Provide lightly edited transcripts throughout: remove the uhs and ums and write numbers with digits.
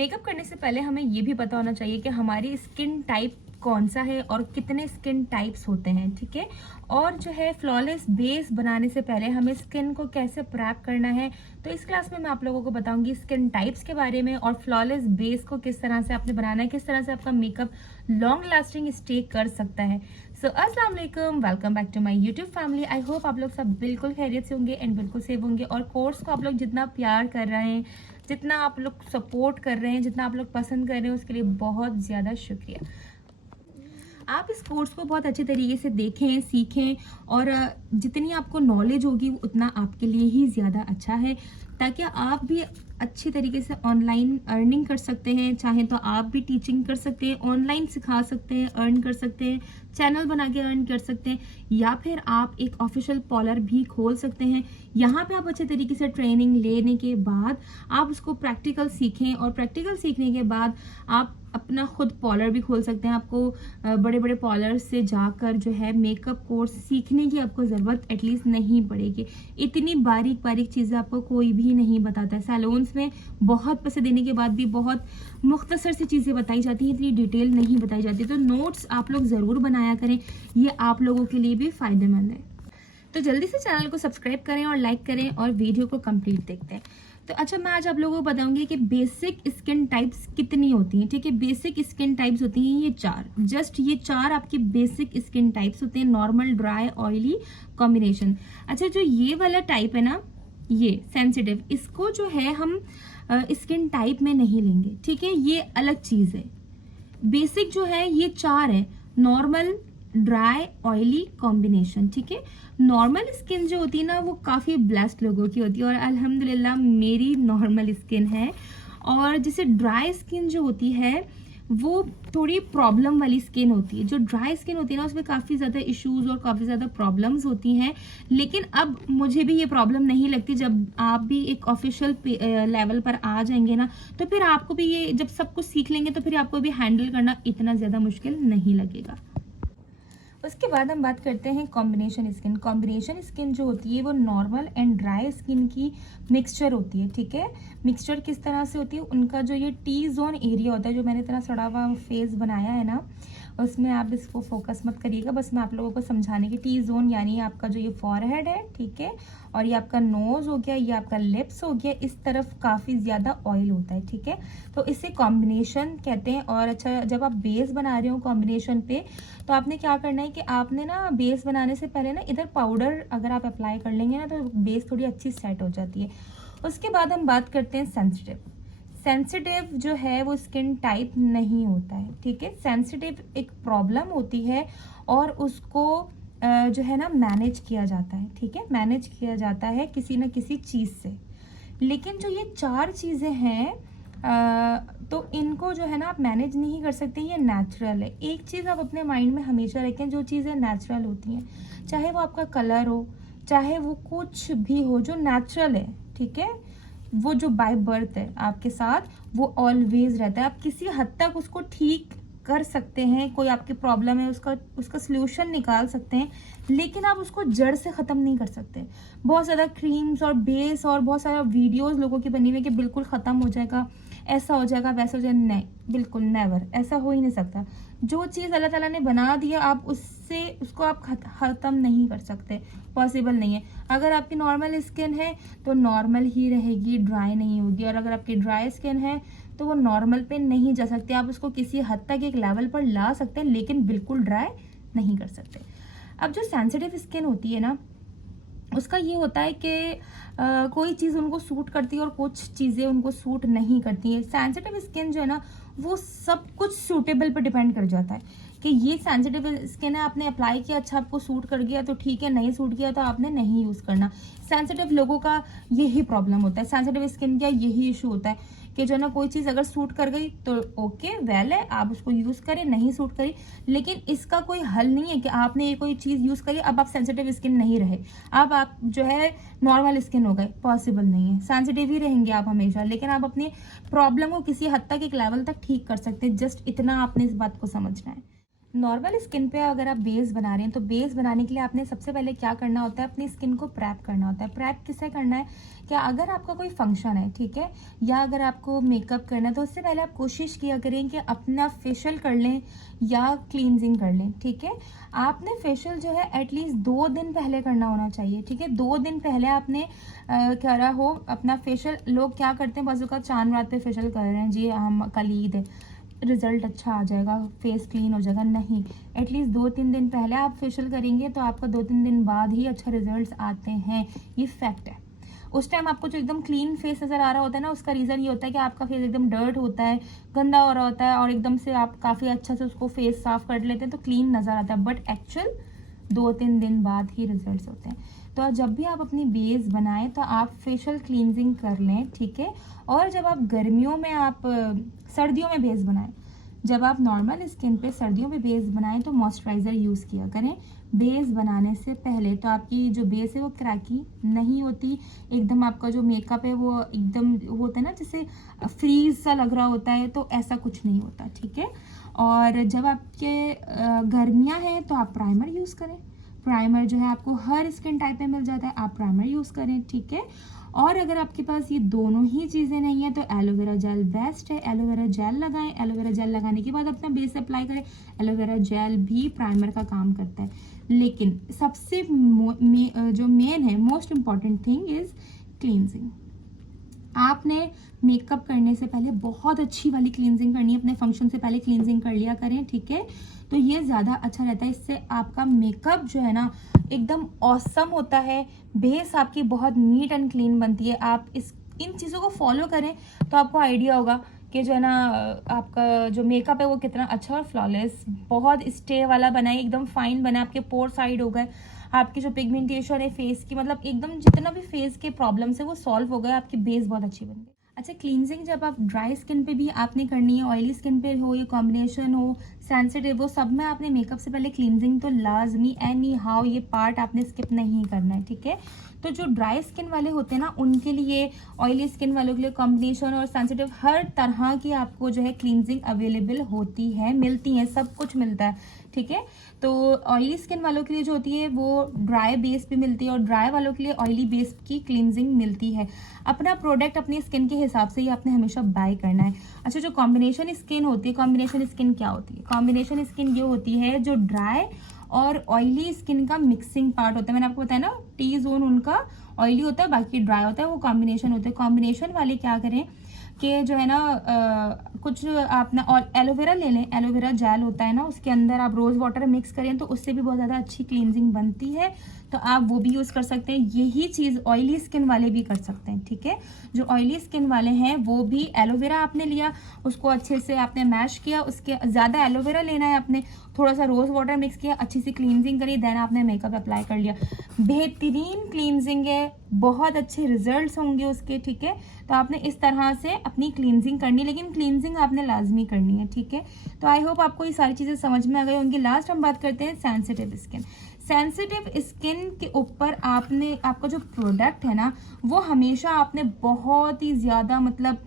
Makeup करने से पहले हमें ये भी पता होना चाहिए कि हमारी स्किन टाइप कौन सा है और कितने स्किन टाइप्स होते हैं, ठीक है। और जो है फ्लॉलेस बेस बनाने से पहले हमें स्किन को कैसे प्रेप करना है, तो इस क्लास में मैं आप लोगों को बताऊंगी स्किन टाइप्स के बारे में और फ्लॉलेस बेस को किस तरह से आपने बनाना है, किस तरह से आपका मेकअप लॉन्ग लास्टिंग स्टे कर सकता है। सो अस्सलाम वालेकुम, welcome back to my YouTube family. I hope आप लोग सब बिल्कुल खैरियत से होंगे एंड बिल्कुल सेफ होंगे। और कोर्स को आप लोग जितना प्यार कर रहे हैं, जितना आप लोग सपोर्ट कर रहे हैं, जितना आप लोग पसंद कर रहे हैं, उसके लिए बहुत ज़्यादा शुक्रिया। आप इस कोर्स को बहुत अच्छे तरीके से देखें, सीखें और जितनी आपको नॉलेज होगी उतना आपके लिए ही ज़्यादा अच्छा है, ताकि आप भी अच्छी तरीके से ऑनलाइन अर्निंग कर सकते हैं। चाहे तो आप भी टीचिंग कर सकते हैं, ऑनलाइन सिखा सकते हैं, अर्न कर सकते हैं, चैनल बना के अर्न कर सकते हैं, या फिर आप एक ऑफिशियल पार्लर भी खोल सकते हैं। यहाँ पे आप अच्छे तरीके से ट्रेनिंग लेने के बाद आप उसको प्रैक्टिकल सीखें और प्रैक्टिकल सीखने के बाद आप अपना खुद पार्लर भी खोल सकते हैं। आपको बड़े बड़े पार्लर से जाकर जो है मेकअप कोर्स सीखने की आपको ज़रूरत एटलीस्ट नहीं पड़ेगी। इतनी बारीक बारीक चीज़ें आपको कोई भी नहीं बताता है। सैलून्स में बहुत पैसे देने के बाद भी बहुत मुख्तसर सी चीज़ें बताई जाती हैं, इतनी डिटेल नहीं बताई जाती। तो नोट्स आप लोग ज़रूर बनाया करें, ये आप लोगों के लिए भी फ़ायदेमंद है। तो जल्दी से चैनल को सब्सक्राइब करें और लाइक करें और वीडियो को कंप्लीट देखते हैं। तो अच्छा, मैं आज आप लोगों को बताऊंगी कि बेसिक स्किन टाइप्स कितनी होती हैं, ठीक है। बेसिक स्किन टाइप्स होती हैं ये 4, जस्ट ये 4 आपकी बेसिक स्किन टाइप्स होते हैं, नॉर्मल, ड्राई, ऑयली कॉम्बिनेशन। अच्छा, जो ये वाला टाइप है ना, ये सेंसिटिव, इसको जो है हम स्किन टाइप में नहीं लेंगे, ठीक है, ये अलग चीज़ है। बेसिक जो है ये 4 है, नॉर्मल, ड्राई, ऑयली कॉम्बिनेशन, ठीक है। नॉर्मल स्किन जो होती है ना वो काफ़ी ब्लेस्ड लोगों की होती है और अल्हम्दुलिल्लाह मेरी नॉर्मल स्किन है। और जैसे ड्राई स्किन जो होती है वो थोड़ी प्रॉब्लम वाली स्किन होती है। जो ड्राई स्किन होती है ना उसमें काफ़ी ज़्यादा इश्यूज और काफ़ी ज़्यादा प्रॉब्लम्स होती हैं। लेकिन अब मुझे भी ये प्रॉब्लम नहीं लगती। जब आप भी एक ऑफिशियल लेवल पर आ जाएंगे ना, तो फिर आपको भी ये, जब सब कुछ सीख लेंगे तो फिर आपको भी हैंडल करना इतना ज़्यादा मुश्किल नहीं लगेगा। उसके बाद हम बात करते हैं कॉम्बिनेशन स्किन। कॉम्बिनेशन स्किन जो होती है वो नॉर्मल एंड ड्राई स्किन की मिक्सचर होती है, ठीक है। मिक्सचर किस तरह से होती है, उनका जो ये टी जोन एरिया होता है, जो मैंने इतना सड़ा हुआ फेस बनाया है ना, उसमें आप इसको फोकस मत करिएगा, बस मैं आप लोगों को समझाने की। टी जोन यानी आपका जो ये फॉरहेड है, ठीक है, और ये आपका नोज हो गया, ये आपका लिप्स हो गया, इस तरफ काफ़ी ज़्यादा ऑयल होता है, ठीक है। तो इसे कॉम्बिनेशन कहते हैं। और अच्छा, जब आप बेस बना रहे हो कॉम्बिनेशन पे, तो आपने क्या करना है कि आपने ना बेस बनाने से पहले ना इधर पाउडर अगर आप अप्लाई कर लेंगे ना तो बेस थोड़ी अच्छी सेट हो जाती है। उसके बाद हम बात करते हैं सेंसिटिव। सेंसिटिव जो है वो स्किन टाइप नहीं होता है, ठीक है। सेंसिटिव एक प्रॉब्लम होती है और उसको जो है ना मैनेज किया जाता है, ठीक है, मैनेज किया जाता है किसी न किसी चीज़ से। लेकिन जो ये 4 चीज़ें हैं तो इनको जो है ना आप मैनेज नहीं कर सकते, ये नेचुरल है। एक चीज़ आप अपने माइंड में हमेशा रखें, जो चीज़ें नेचुरल होती हैं, चाहे वो आपका कलर हो, चाहे वो कुछ भी हो, जो नेचुरल है, ठीक है, वो जो बाय बर्थ है आपके साथ, वो ऑलवेज रहता है। आप किसी हद तक उसको ठीक कर सकते हैं, कोई आपकी प्रॉब्लम है उसका सल्यूशन निकाल सकते हैं, लेकिन आप उसको जड़ से ख़त्म नहीं कर सकते। बहुत ज़्यादा क्रीम्स और बेस और बहुत सारा वीडियोस लोगों की बनी हुई कि बिल्कुल ख़त्म हो जाएगा, ऐसा हो जाएगा, वैसा हो जाएगा, नहीं, बिल्कुल नेवर, ऐसा हो ही नहीं सकता। जो चीज़ अल्लाह ताला ने बना दिया आप उसको आप ख़त्म नहीं कर सकते, पॉसिबल नहीं है। अगर आपकी नॉर्मल स्किन है तो नॉर्मल ही रहेगी, ड्राई नहीं होगी। और अगर आपकी ड्राई स्किन है तो वो नॉर्मल पे नहीं जा सकते। आप उसको किसी हद तक एक लेवल पर ला सकते हैं, लेकिन बिल्कुल ड्राई नहीं कर सकते। अब जो सेंसिटिव स्किन होती है ना, उसका ये होता है कि कोई चीज़ उनको सूट करती है और कुछ चीज़ें उनको सूट नहीं करती हैं। सेंसिटिव स्किन जो है ना वो सब कुछ सूटेबल पर डिपेंड कर जाता है कि ये सेंसिटिव स्किन है, आपने अप्लाई किया, अच्छा आपको सूट कर गया तो ठीक है, नहीं सूट किया तो आपने नहीं यूज़ करना। सेंसिटिव लोगों का यही प्रॉब्लम होता है, सेंसिटिव स्किन का यही इशू होता है कि जो ना कोई चीज़ अगर सूट कर गई तो ओके, वेल है, आप उसको यूज़ करें, नहीं सूट करी, लेकिन इसका कोई हल नहीं है कि आपने ये कोई चीज़ यूज़ करी अब आप सेंसिटिव स्किन नहीं रहे, अब आप जो है नॉर्मल स्किन हो गए, पॉसिबल नहीं है। सेंसिटिव ही रहेंगे आप हमेशा, लेकिन आप अपनी प्रॉब्लम को किसी हद तक एक लेवल तक ठीक कर सकते हैं। जस्ट इतना आपने इस बात को समझना है। नॉर्मल स्किन पे अगर आप बेस बना रहे हैं तो बेस बनाने के लिए आपने सबसे पहले क्या करना होता है, अपनी स्किन को प्रैप करना होता है। प्रैप किससे करना है, क्या अगर आपका कोई फंक्शन है, ठीक है, या अगर आपको मेकअप करना है तो उससे पहले आप कोशिश किया करें कि अपना फेशियल कर लें या क्लींजिंग कर लें, ठीक है। आपने फेशियल जो है एटलीस्ट 2 दिन पहले करना होना चाहिए, ठीक है। 2 दिन पहले आपने करा हो अपना फेशियल। लोग क्या करते हैं, बाजू का चांद रात पे फेशियल कर रहे हैं जी, हम कल ईद है, रिजल्ट अच्छा आ जाएगा, फेस क्लीन हो जाएगा, नहीं। एटलीस्ट 2-3 दिन पहले आप फेशियल करेंगे तो आपका 2-3 दिन बाद ही अच्छा रिजल्ट्स आते हैं, ये फैक्ट है। उस टाइम आपको जो एकदम क्लीन फेस नज़र आ रहा होता है ना, उसका रीज़न ये होता है कि आपका फेस एकदम डर्ट होता है, गंदा हो रहा होता है, और एकदम से आप काफ़ी अच्छा से उसको फेस साफ कर लेते हैं तो क्लीन नज़र आता है, बट एक्चुअल 2-3 दिन बाद ही रिजल्ट्स होते हैं। तो जब भी आप अपनी बेस बनाएं तो आप फेशियल क्लींजिंग कर लें, ठीक है। और जब आप गर्मियों में आप सर्दियों में बेस बनाएं, जब आप नॉर्मल स्किन पे सर्दियों में बेस बनाएं तो मॉइस्चराइज़र यूज़ किया करें बेस बनाने से पहले। तो आपकी जो बेस है वो क्रैकी नहीं होती, एकदम आपका जो मेकअप है वो एकदम होता है ना जैसे फ्रीज सा लग रहा होता है, तो ऐसा कुछ नहीं होता, ठीक है। और जब आपके गर्मियाँ हैं तो आप प्राइमर यूज़ करें। प्राइमर जो है आपको हर स्किन टाइप में मिल जाता है, आप प्राइमर यूज़ करें, ठीक है। और अगर आपके पास ये दोनों ही चीज़ें नहीं है तो एलोवेरा जेल बेस्ट है, एलोवेरा जेल लगाएं। एलोवेरा जेल लगाने के बाद अपना बेस अप्लाई करें। एलोवेरा जेल भी प्राइमर का काम करता है, लेकिन सबसे जो मेन है, most important thing is cleansing. आपने मेकअप करने से पहले बहुत अच्छी वाली क्लींजिंग करनी है, अपने फंक्शन से पहले क्लींजिंग कर लिया करें, ठीक है। तो ये ज़्यादा अच्छा रहता है, इससे आपका मेकअप जो है ना एकदम ऑसम होता है, बेस आपकी बहुत नीट एंड क्लीन बनती है। आप इन चीज़ों को फॉलो करें तो आपको आइडिया होगा कि जो है ना आपका जो मेकअप है वो कितना अच्छा और फ्लॉलेस, बहुत स्टे वाला बना है, एकदम फाइन बना है, आपके पोर साइड हो गए, आपकी जो पिगमेंटेशन है फेस की, मतलब एकदम जितना भी फेस के प्रॉब्लम्स है वो सॉल्व हो गए, आपकी बेस बहुत अच्छी बन गई। अच्छा, क्लींजिंग जब आप ड्राई स्किन पे भी आपने करनी है, ऑयली स्किन पे हो, ये कॉम्बिनेशन हो, सेंसिटिव हो, सब में आपने मेकअप से पहले क्लींजिंग तो लाजमी एनी हाउ, ये पार्ट आपने स्किप नहीं करना है, ठीक है। तो जो ड्राई स्किन वाले होते हैं ना उनके लिए, ऑयली स्किन वालों के लिए कॉम्बिनेशन और सेंसिटिव हर तरह की आपको जो है क्लींजिंग अवेलेबल होती है, मिलती है, सब कुछ मिलता है, ठीक है। तो ऑयली स्किन वालों के लिए जो होती है वो ड्राई बेस पे मिलती है, और ड्राई वालों के लिए ऑयली बेस की क्लींजिंग मिलती है। अपना प्रोडक्ट अपनी स्किन के हिसाब से ही आपने हमेशा बाय करना है। अच्छा, जो कॉम्बिनेशन स्किन होती है, कॉम्बिनेशन स्किन क्या होती है, कॉम्बिनेशन स्किन ये होती है जो ड्राई और ऑयली स्किन का मिक्सिंग पार्ट होता है। मैंने आपको बताया ना, टी जोन उनका ऑयली होता है, बाकी ड्राई होता है, वो कॉम्बिनेशन होता है। कॉम्बिनेशन वाले क्या करें कि जो है ना कुछ आप ना और एलोवेरा ले लें, एलोवेरा जेल होता है ना, उसके अंदर आप रोज़ वाटर मिक्स करें तो उससे भी बहुत ज़्यादा अच्छी क्लींजिंग बनती है, तो आप वो भी यूज़ कर सकते हैं। यही चीज़ ऑयली स्किन वाले भी कर सकते हैं, ठीक है। जो ऑयली स्किन वाले हैं वो भी एलोवेरा आपने लिया, उसको अच्छे से आपने मैश किया, उसके ज़्यादा एलोवेरा लेना है आपने, थोड़ा सा रोज़ वाटर मिक्स किया, अच्छी सी क्लींजिंग करी, देन आपने मेकअप अप्लाई कर लिया। बेहतरीन क्लींजिंग है, बहुत अच्छे रिजल्ट्स होंगे उसके, ठीक है। तो आपने इस तरह से अपनी क्लींजिंग करनी है, लेकिन क्लींजिंग आपने लाजमी करनी है, ठीक है। तो आई होप आपको ये सारी चीज़ें समझ में आ गई होंगी। लास्ट हम बात करते हैं सेंसिटिव स्किन। सेंसिटिव स्किन के ऊपर आपने, आपका जो प्रोडक्ट है ना वो हमेशा आपने बहुत ही ज़्यादा मतलब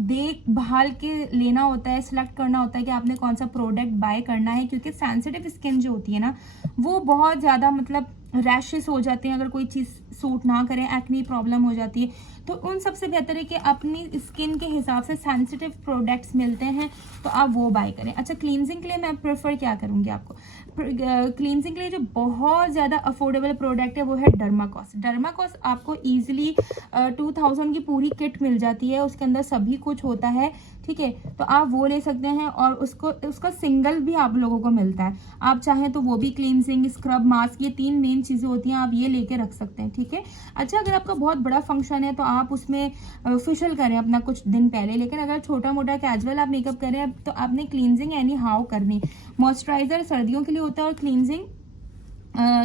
देखभाल के लेना होता है, सिलेक्ट करना होता है कि आपने कौन सा प्रोडक्ट बाय करना है, क्योंकि सेंसिटिव स्किन जो होती है ना वो बहुत ज़्यादा मतलब रैशेस हो जाते हैं अगर कोई चीज़ सूट ना करें, एक्ने प्रॉब्लम हो जाती है। तो उन सबसे बेहतर है कि अपनी स्किन के हिसाब से सेंसिटिव प्रोडक्ट्स मिलते हैं तो आप वो बाय करें। अच्छा, क्लींजिंग के लिए मैं प्रेफर क्या करूँगी आपको, क्लींजिंग के लिए जो बहुत ज़्यादा अफोर्डेबल प्रोडक्ट है वो है डर्माकॉस। डर्माकॉस आपको ईजिली 2000 की पूरी किट मिल जाती है, उसके अंदर सभी कुछ होता है, ठीक है। तो आप वो ले सकते हैं, और उसका सिंगल भी आप लोगों को मिलता है, आप चाहें तो वो भी, क्लींजिंग, स्क्रब, मास्क, ये 3 मेन चीज़ें होती हैं, आप ये लेके रख सकते हैं, ठीक है। अच्छा, अगर आपका बहुत बड़ा फंक्शन है तो आप उसमें फेशियल करें अपना कुछ दिन पहले, लेकिन अगर छोटा मोटा कैजुअल आप मेकअप करें तो आपने क्लींजिंग एनी हाउ करनी। मॉइस्चराइजर सर्दियों के लिए होता है और क्लींजिंग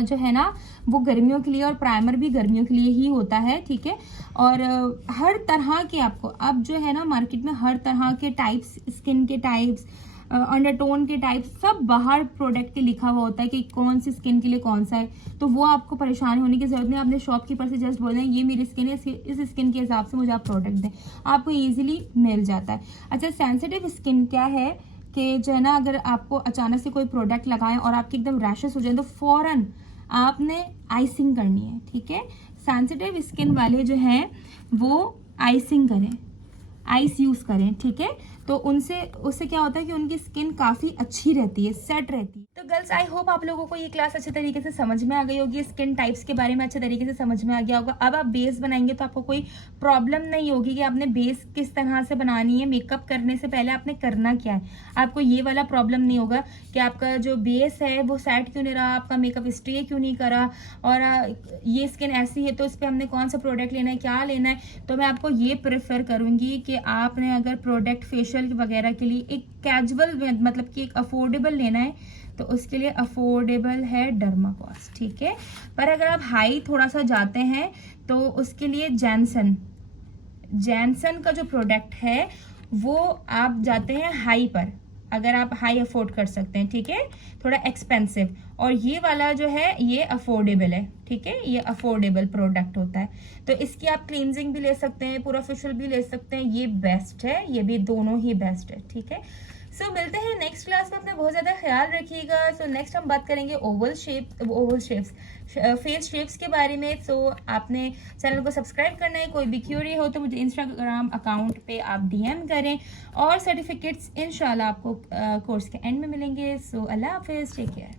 जो है ना वो गर्मियों के लिए, और प्राइमर भी गर्मियों के लिए ही होता है, ठीक है। और हर तरह के आपको अब जो है ना मार्केट में हर तरह के टाइप्स, स्किन के टाइप्स, अंडरटोन के टाइप सब बाहर प्रोडक्ट के लिखा हुआ होता है कि कौन सी स्किन के लिए कौन सा है, तो वो आपको परेशान होने की जरूरत नहीं। अपने शॉपकीपर से जस्ट बोल दें ये मेरी स्किन है, इस स्किन के हिसाब से मुझे आप प्रोडक्ट दें, आपको इजीली मिल जाता है। अच्छा, सेंसिटिव स्किन क्या है कि जो है ना, अगर आपको अचानक से कोई प्रोडक्ट लगाएं और आपके एकदम रैशेस हो जाए तो फौरन आपने आइसिंग करनी है, ठीक है। सेंसिटिव स्किन वाले जो हैं वो आइसिंग करें, आइस यूज़ करें, ठीक है। तो उससे क्या होता है कि उनकी स्किन काफ़ी अच्छी रहती है, सेट रहती है। तो गर्ल्स, आई होप आप लोगों को ये क्लास अच्छे तरीके से समझ में आ गई होगी, स्किन टाइप्स के बारे में अच्छे तरीके से समझ में आ गया होगा। अब आप बेस बनाएंगे तो आपको कोई प्रॉब्लम नहीं होगी कि आपने बेस किस तरह से बनानी है, मेकअप करने से पहले आपने करना क्या है। आपको ये वाला प्रॉब्लम नहीं होगा कि आपका जो बेस है वो सेट क्यों नहीं रहा, आपका मेकअप स्टे क्यों नहीं करा, और ये स्किन ऐसी है तो इस पर हमने कौन सा प्रोडक्ट लेना है, क्या लेना है। तो मैं आपको ये प्रेफर करूँगी कि आपने अगर प्रोडक्ट फेशियल वगैरह के लिए एक कैजुअल, मतलब कि एक अफोर्डेबल लेना है, तो उसके लिए अफोर्डेबल है डर्माकॉस, ठीक है। पर अगर आप हाई थोड़ा सा जाते हैं तो उसके लिए जैनसन का जो प्रोडक्ट है वो आप जाते हैं हाई पर, अगर आप हाई अफोर्ड कर सकते हैं, ठीक है, थोड़ा एक्सपेंसिव। और ये वाला जो है ये अफोर्डेबल है, ठीक है, ये अफोर्डेबल प्रोडक्ट होता है। तो इसकी आप क्लींजिंग भी ले सकते हैं, पूरा फेशियल भी ले सकते हैं, ये बेस्ट है, ये भी दोनों ही बेस्ट है, ठीक है। सो मिलते हैं नेक्स्ट क्लास में, अपना बहुत ज़्यादा ख्याल रखिएगा। सो नेक्स्ट हम बात करेंगे ओवल शेप्स, फेस शेप्स के बारे में। सो आपने चैनल को सब्सक्राइब करना है, कोई भी क्यूरी हो तो मुझे इंस्टाग्राम अकाउंट पे आप DM करें, और सर्टिफिकेट्स इंशाल्लाह आपको कोर्स के एंड में मिलेंगे। सो अल्लाह हाफिज़, टेक केयर।